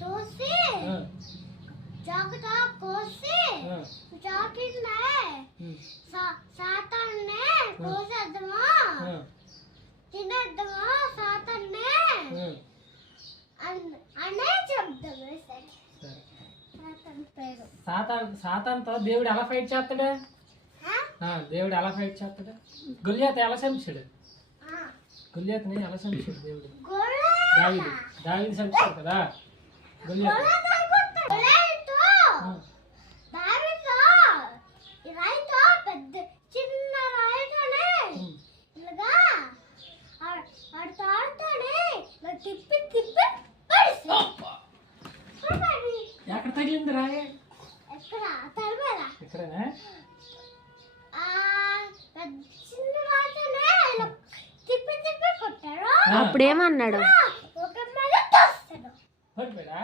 తోసి చాకుతో కోసి చాకిందే సాతాన్నే కోసేద్దామా తినేద్దామా సాతాన్నే అనే చెప్తాము. సాతాన్తో దేవుడు ఎలా ఫైట్ చేస్తాడు? దేవుడు ఎలా ఫైట్ చేస్తాడు? గొల్లియాతు ఎలా చంపాడు? గొల్లియాతుని ఎలా చంపాడు దేవుడు? దావీదు చంపాడు కదా గొల్లియాతు. చిన్న రాయితోనే ఇలాగా తిప్పి తిప్పి ఎక్కడ తగిలింది రాయి? ఎక్కడ తలమేద ఇక్కడనే చిన్న రాయితోనే తిప్పి తిప్పి కొట్టాడు. అప్పుడేమన్నాడు? ఒక మీద తోస్తాడు. ఓడిపోయాడా?